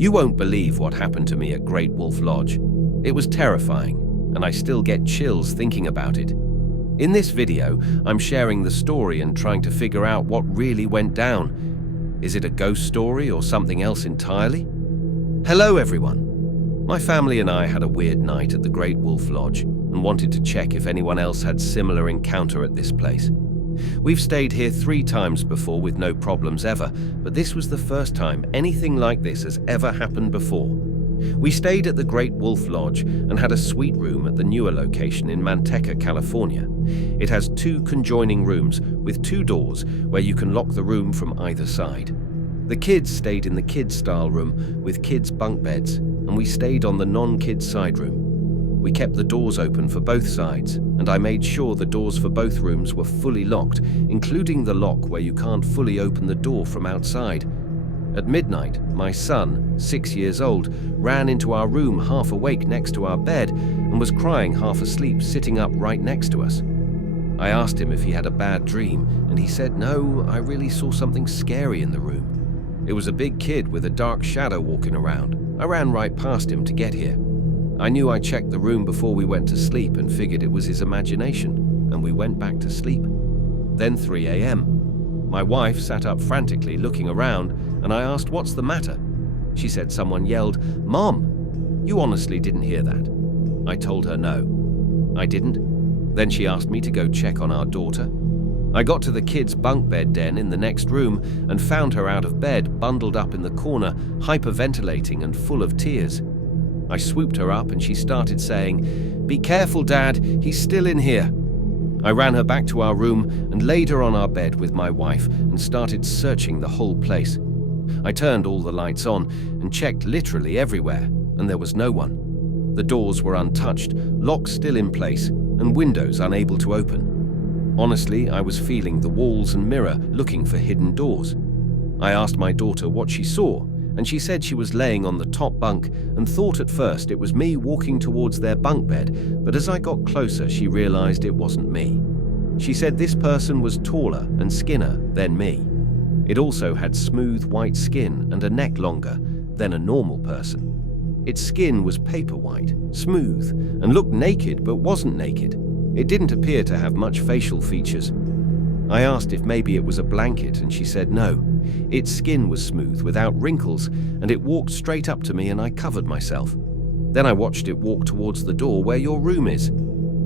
You won't believe what happened to me at Great Wolf Lodge. It was terrifying, and I still get chills thinking about it. In this video, I'm sharing the story and trying to figure out what really went down. Is it a ghost story or something else entirely? Hello everyone. My family and I had a weird night at the Great Wolf Lodge and wanted to check if anyone else had similar encounter at this place. We've stayed here 3 times before with no problems ever, but this was the first time anything like this has ever happened before. We stayed at the Great Wolf Lodge and had a suite room at the newer location in Manteca, California. It has 2 conjoining rooms with 2 doors where you can lock the room from either side. The kids stayed in the kids-style room with kids' bunk beds, and we stayed on the non-kids side room. We kept the doors open for both sides, and I made sure the doors for both rooms were fully locked, including the lock where you can't fully open the door from outside. At midnight, my son, 6 years old, ran into our room half awake next to our bed and was crying half asleep sitting up right next to us. I asked him if he had a bad dream, and he said, "No, I really saw something scary in the room. It was a big kid with a dark shadow walking around. I ran right past him to get here. I knew I checked the room before we went to sleep and figured it was his imagination, and we went back to sleep." Then 3 a.m. My wife sat up frantically looking around, and I asked, "What's the matter?" She said someone yelled, "Mom, you honestly didn't hear that?" I told her no, I didn't. Then she asked me to go check on our daughter. I got to the kids' bunk bed den in the next room and found her out of bed, bundled up in the corner, hyperventilating and full of tears. I swooped her up and she started saying, "Be careful, Dad, he's still in here." I ran her back to our room and laid her on our bed with my wife and started searching the whole place. I turned all the lights on and checked literally everywhere, and there was no one. The doors were untouched, locks still in place, and windows unable to open. Honestly, I was feeling the walls and mirror looking for hidden doors. I asked my daughter what she saw, and she said she was laying on the top bunk and thought at first it was me walking towards their bunk bed, but as I got closer she realized it wasn't me. She said this person was taller and skinner than me. It also had smooth white skin and a neck longer than a normal person. Its skin was paper white, smooth, and looked naked but wasn't naked. It didn't appear to have much facial features. I asked if maybe it was a blanket, and she said no. Its skin was smooth, without wrinkles, and it walked straight up to me and I covered myself. Then I watched it walk towards the door where your room is.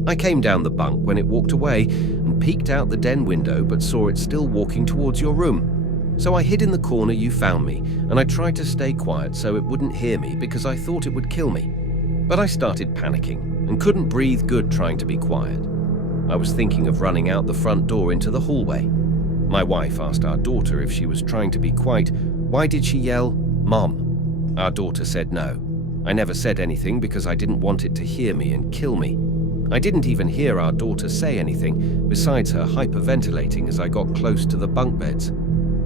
I came down the bunk when it walked away and peeked out the den window but saw it still walking towards your room. So I hid in the corner you found me, and I tried to stay quiet so it wouldn't hear me because I thought it would kill me. But I started panicking and couldn't breathe good trying to be quiet. I was thinking of running out the front door into the hallway. My wife asked our daughter if she was trying to be quiet. Why did she yell, "Mom"? Our daughter said no. I never said anything because I didn't want it to hear me and kill me. I didn't even hear our daughter say anything besides her hyperventilating as I got close to the bunk beds.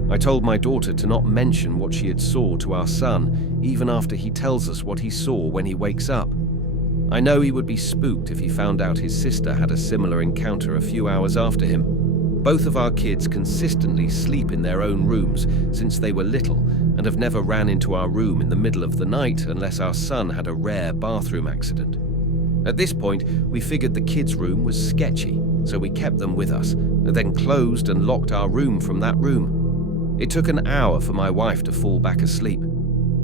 I told my daughter to not mention what she had saw to our son, even after he tells us what he saw when he wakes up. I know he would be spooked if he found out his sister had a similar encounter a few hours after him. Both of our kids consistently sleep in their own rooms since they were little and have never ran into our room in the middle of the night unless our son had a rare bathroom accident. At this point, we figured the kids' room was sketchy, so we kept them with us, and then closed and locked our room from that room. It took an hour for my wife to fall back asleep.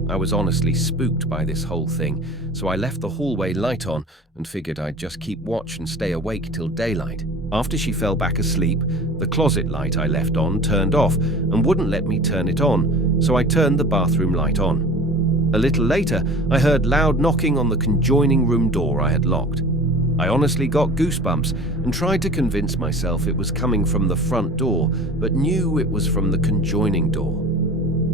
I was honestly spooked by this whole thing, so I left the hallway light on and figured I'd just keep watch and stay awake till daylight. After she fell back asleep, the closet light I left on turned off and wouldn't let me turn it on, so I turned the bathroom light on. A little later, I heard loud knocking on the conjoining room door I had locked. I honestly got goosebumps and tried to convince myself it was coming from the front door, but knew it was from the conjoining door.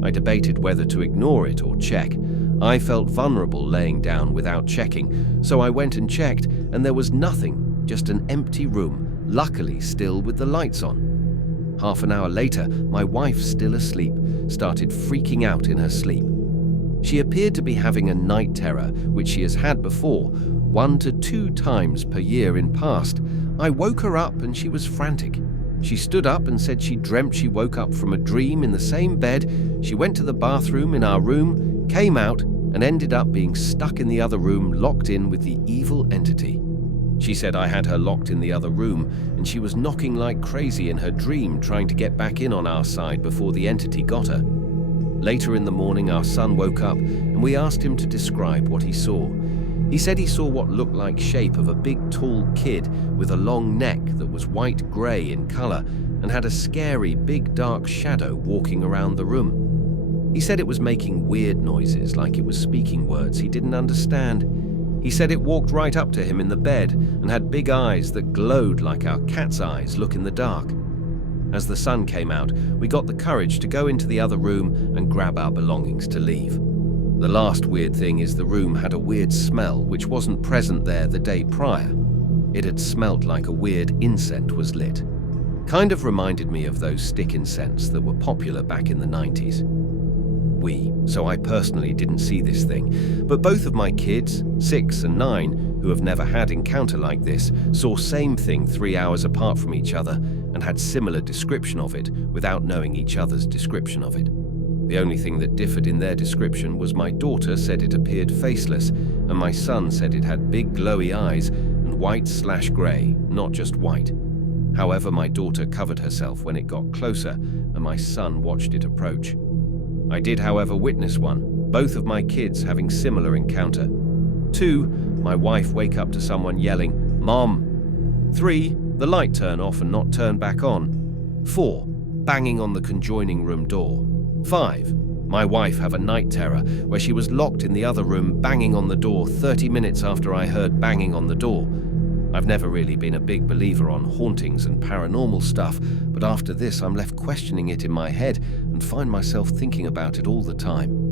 I debated whether to ignore it or check. I felt vulnerable laying down without checking, so I went and checked, and there was nothing, just an empty room, luckily still with the lights on. Half an hour later, my wife, still asleep, started freaking out in her sleep. She appeared to be having a night terror, which she has had before, 1 to 2 times per year in past. I woke her up and she was frantic. She stood up and said she dreamt she woke up from a dream in the same bed. She went to the bathroom in our room, came out and ended up being stuck in the other room, locked in with the evil entity. She said I had her locked in the other room and she was knocking like crazy in her dream, trying to get back in on our side before the entity got her. Later in the morning, our son woke up and we asked him to describe what he saw. He said he saw what looked like shape of a big tall kid with a long neck that was white-grey in colour and had a scary big dark shadow walking around the room. He said it was making weird noises like it was speaking words he didn't understand. He said it walked right up to him in the bed and had big eyes that glowed like our cat's eyes look in the dark. As the sun came out, we got the courage to go into the other room and grab our belongings to leave. The last weird thing is the room had a weird smell which wasn't present there the day prior. It had smelt like a weird incense was lit. Kind of reminded me of those stick incense that were popular back in the 90s. So I personally didn't see this thing, but both of my kids, 6 and 9, who have never had encounter like this, saw same thing 3 hours apart from each other and had similar description of it without knowing each other's description of it. The only thing that differed in their description was my daughter said it appeared faceless and my son said it had big glowy eyes and white/grey, not just white. However, my daughter covered herself when it got closer and my son watched it approach. I did, however, witness one, both of my kids having similar encounter. 2, my wife wake up to someone yelling, "Mom!" 3, the light turn off and not turn back on. 4, banging on the conjoining room door. 5, my wife have a night terror where she was locked in the other room banging on the door 30 minutes after I heard banging on the door. I've never really been a big believer on hauntings and paranormal stuff, but after this I'm left questioning it in my head and find myself thinking about it all the time.